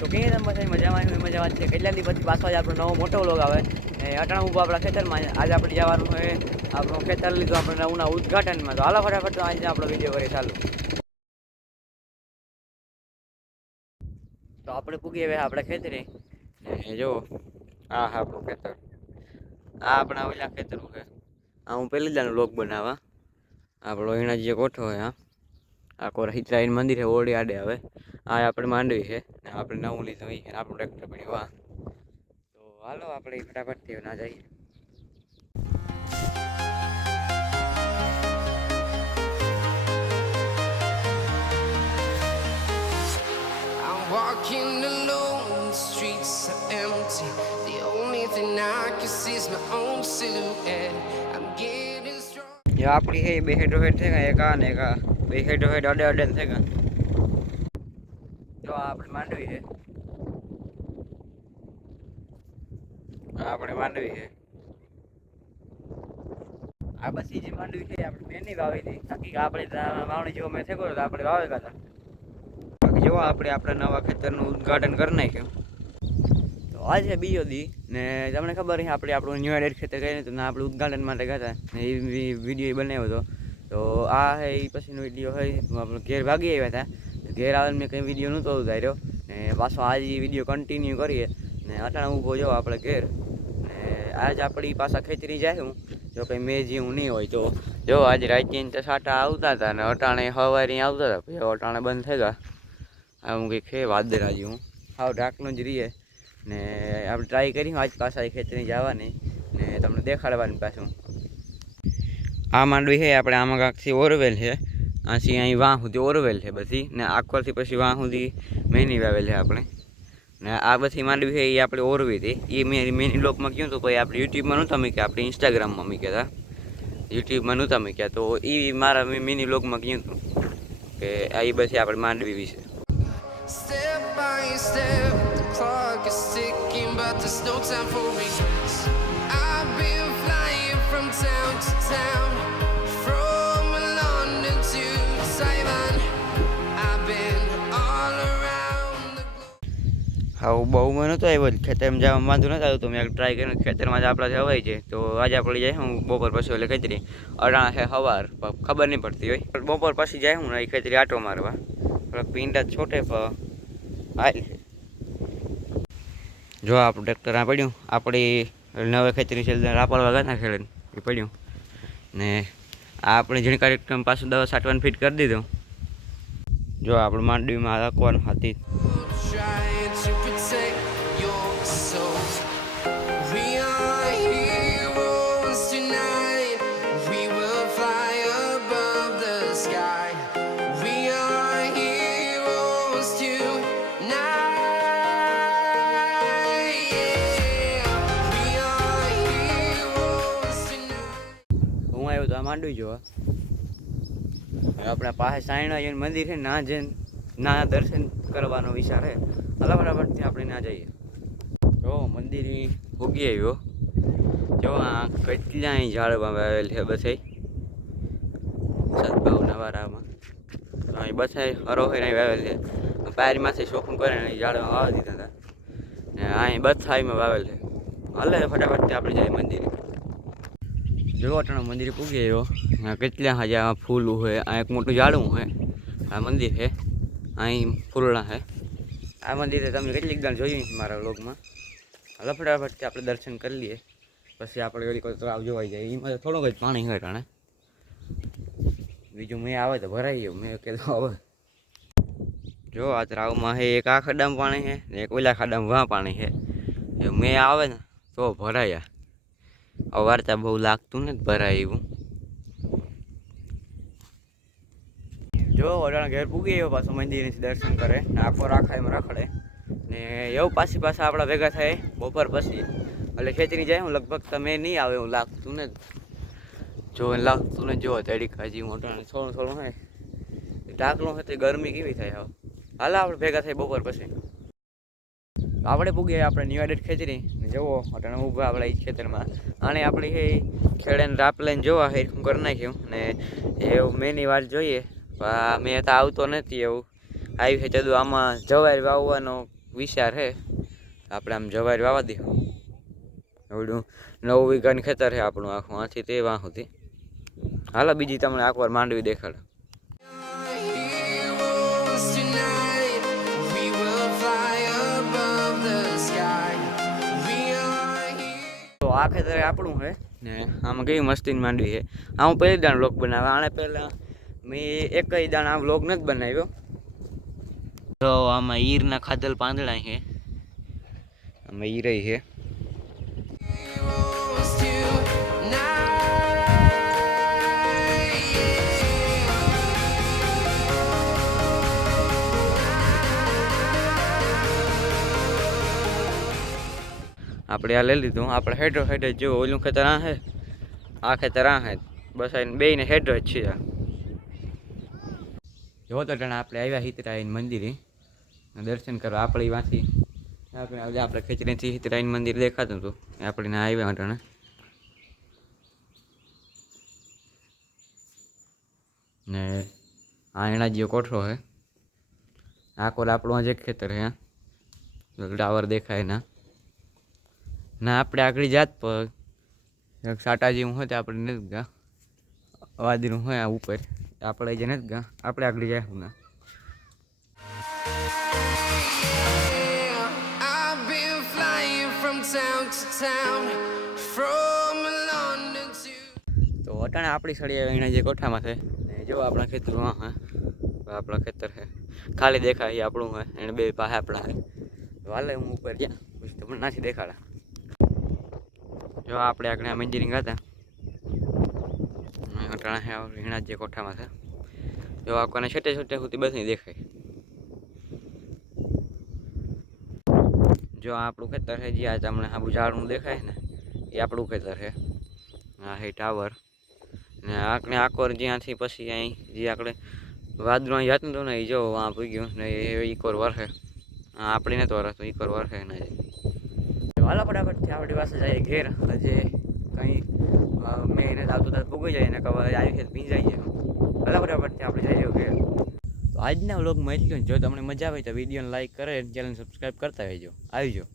તો કઈ તમે બધા મજામાં છે કેટલા દી પછી પાછો જ આપણો નવો મોટો વ્લોગ આવે ને અટાણા ઊભા આપણા ખેતરમાં આજે આપણે જવાનું હોય આપણું ખેતર લીધું આપણે નવું ઉદઘાટનમાં તો હાલો ફટાફટ તો આજે આપણો વિડીયો કરીએ ચાલુ તો આપણે પૂગીએ હવે આપણે ખેતરે જો હા આપણું ખેતર આ આપણા ઓલા ખેતરું છે આ હું પહેલી દાનો વ્લોગ બનાવવા આપણો એના જે કોઠો હોય આખો હિતરાઈન મંદિર છે ઓડી આડે હવે આ આપણે માંડવી છે ને આપણે નવું લીધું હોય આપણું ટ્રેક્ટર પડ્યું હા તો હાલો આપણે ફટાફટથી ના જઈએ Walking alone, the streets are empty. The only thing I can see is my own silhouette. I'm getting strong. ये आपकी है बे हेड हेड है एक आ ने का बे हेड हेड अडे अडे है का जो આપણે માંડવી છે આપણે માંડવી છે આ બસ ઈ જે માંડવી છે આપણે મેની વાવી હતી બાકી આપણે વાવણી જેવો મેં થેકો તો આપણે વાવે હતા બાકી જો આપણે આપણા નવા ખેતરનું ઉદ્ઘાટન કરી નાખ્યું તો આજે બીજો દી ને તમને ખબર છે આપણે આપણું ન્યુ એડેડ ખેતર કરીને તો આપણે ઉદ્ઘાટન માટે ગયા ને એ વિડીયો બનાવ્યો હતો તો આ હે એ પછીનો વિડીયો હોય આપણે ઘેર ભાગી આવ્યા હતા ઘેર આવીને મેં કંઈ વિડીયો નહોતો ઉતાર્યો ને પાછો આજે એ વિડીયો કન્ટિન્યુ કરીએ ને અટાણે ઊભો જો આપણે ઘેર ને આજ આપણી પાછા ખેતરી જાય હું જો કંઈ મેં જેવું નહીં હોય તો જો આજે રાતની તો સાટા આવતા હતા ને અટાણે સવારે આવતા હતા પછી અટાણે બંધ થઈ ગયા આ હું કંઈક છે વાદરા જેવું હાવ ઢાકનું જ રહીએ ને આપણે ટ્રાય કરી આજ પાછા ખેતરી જવાની ને તમને દેખાડવાની પાછું આ માંડવી છે આપણે આમાં કાંકથી ઓરવેલ છે આથી અહીં વાં સુધી ઓરવેલ છે બધી ને આખરથી પછી વાં સુધી મેની વાવેલ છે આપણે ને આ બધી માંડવી છે એ આપણે ઓરવી હતી એ મેં મેની બ્લોગમાં કહ્યું હતું પછી આપણે યુટ્યુબમાં નહોતા મૂક્યા આપણે ઇન્સ્ટાગ્રામમાં મૂક્યા હતા યુટ્યુબમાં નહોતા મૂક્યા તો એ મારા મિની બ્લોગમાં કહ્યું હતું કે આ એ બધી આપણે માંડવી વિશે Step by step, the clock is ticking, but there's no time for regrets. I've been flying from town to town, from London to Taiwan. I've been all around the globe. હા બહુ મને નહોતો આવ્યો ખેતરમાં જવામાં વાંધો નહોતો આવ્યો તો મેં ટ્રાય કર્યું ખેતરમાં જ આપણા જવાય છે તો આજે આપણે જાય હું બપોર પછી એટલે ખેતરી અડાણા છે સવાર ખબર નહીં પડતી હોય બપોર પછી જાય હું એ ખેતરી આટો મારવા થોડાક પીંડા છોટે હાલ છે જો આપણું ટ્રેક્ટર આ પડ્યું આપણી નવે ખેતરી છે રાપડવા ગયા ખેડે એ પડ્યું ને આ આપણે ઝીણકા ટ્રેક્ટરમાં પાછું દવા છાંટવાનું ફિટ કરી દીધું જો આપણે માંડવીમાં રાખવાનું હતી Trying to protect your soul. We are heroes tonight. We will fly above the sky. We are heroes tonight. Yeah. We are heroes tonight. હું આવ્યો તો આ માંડવી જોવા આપણા પાસે સાયણા મંદિર છે ના જઈને ના દર્શન કરવાનો વિચાર છે અલગ બરાબરથી આપણે ના જઈએ જો મંદિર ઉગી આવ્યો જો આ કેટલા ઝાડવામાં આવેલ છે બસે સદભાવ નવારામાં અહીં બસે હરોહર વાવેલ છે પાયરીમાંથી શોખું કરીને ઝાડમાં વાવી દીધા હતા ને અહીં બથાઈમાં વાવેલ છે હલે ફટાફટથી આપણે જઈએ મંદિરે જો અટાણો મંદિરે પૂગી આવ્યો કેટલા હજાર ફૂલ હોય આ એક મોટું ઝાડવું હોય આ મંદિર છે અહીં ફૂલણા છે આ મંદિરે તમે કેટલીક દાણ જોયું છે મારા વ્લોગમાં હલો ફટાફટથી આપણે દર્શન કરી લઈએ પછી આપણે ઓલી કોઈ તળાવ જોવાઈ જાય એમાં થોડુંક જ પાણી હોય ટાણે બીજું મેં આવે તો ભરાઈ ગયું મેં કીધું હવે જો આ તળાવમાં છે એક આ ખાડામાં પાણી છે ને એક ઓલા ખાડામાં વાં પાણી છે એ મેં આવે ને તો ભરાયા અવારતા બહુ લાગતું ને ભરાય એવું જો અડાણા ઘેર પૂગી આવ્યો પાછો મંદિરથી દર્શન કરે ને આખો રાખાયમાં રખડે ને એવું પાછી પાછા આપણા ભેગા થાય બપોર પછી એટલે ખેતરી જાય હું લગભગ તમે નહીં આવે એવું લાગતું ને જો લાગતું ને જો તડીકાજી મોટા થોડું થોડું હોય ઢાકલું હોય તો ગરમી કેવી થાય હવે હાલ આપણે ભેગા થાય બપોર પછી આપણે પૂગીએ આપણે ન્યુ એડેડ ખેતરી જવો અટાણે ઊભા આપણે એ ખેતરમાં આને આપણી એ ખેડેને રાપ લઈને જોવા હેરખું કરી નાખ્યું ને એવું મેની વાત જોઈએ મેં તો આવતો નથી એવું આવી છે જદું આમાં જવાય વાવવાનો વિચાર છે આપણે આમ જવારી વાવા દે એવડું 9 વીઘાનું ખેતર છે આપણું આખું આથી તે વાં સુધી. હાલો બીજી તમને એકવાર માંડવી દેખાડો. Heroes tonight, we will fly above the sky. We are here. તો આ ખેતર આપણું છે ને આમાં કેવી મસ્તીની માંડવી છે. આ હું પહેલી દાણ વ્લોગ બનાવ્યો. આને પહેલાં મેં એકય દાણ આ વ્લોગ નથી બનાવ્યો. તો આમાં ઈરના ખાધલ પાંદડા છે, આમાં ઈરય છે. Heroes tonight, આપણે આ લઈ લીધું. આપણે હેડો હેડ જ જો ઓલું ખેતર આ છે, આ ખેતર આ છે, બસ આ બેયને હેડો જ છે. જો તો ટાણા આપણે આવ્યા હિતરાઈન મંદિરે દર્શન કરવા. આપણે વાંથી આપણે ખેચરીથી હિતરાઈન મંદિર દેખાતું હતું, આપણે આવ્યા ટાણે. ને આ એના જેવો કોઠો છે. આ કોલ આપણું જ એક ખેતર છે. ટાવર દેખાય ના આપણે આગળ જાત પર સાટા જેવું હોય તો આપણે નથી ગા વાદળું હોય આ ઉપર આપણે જે નથી ગા આપણે આગળ જાય ના. I've been flying from town to town, from London to. તો અટાણે આપણી સળી એના જે કોઠામાં છે ને જો આપણા ખેતર હા આપણા ખેતર છે ખાલી દેખાય એ આપણું હોય એને બે પાસે આપણા છે. તો હાલે હું ઉપર ગયા પછી તમને નાથી દેખાડા. જો આપણે આગળ મંજિરિંગ હતા અટાણા એના જે કોઠામાં છે. જો આકોને છેટે છૂટે સુધી બધી દેખાય. જો આ આપણું ખેતર છે જે આ તમને આબુ ઝાડનું દેખાય ને એ આપણું ખેતર છે. આ હે ટાવર ને આકને આકોર જ્યાંથી પછી અહીં જે આપણે વાદળું જતું હતું ને એ જો આ પૂઈ ગયું ને એ ઇકોર વરસે આપણે નથી વરસતું ઇકોર વરસે ને હાલો ફટાફટથી આપણી પાસે જાય ઘેર. હજી કંઈ મેં એને આવતું ત્યાં પૂગી જાય ને કવર આવી છે ભીંજાઈ જાય. હાલો ફટાફટથી આપણે જઈએ ઘેર. તો આજના વ્લોગમાં એટલું. જો તમને મજા આવે તો વિડીયોને લાઈક કરે ચેનલ સબસ્ક્રાઈબ કરતા રહેજો. આવી જાઓ.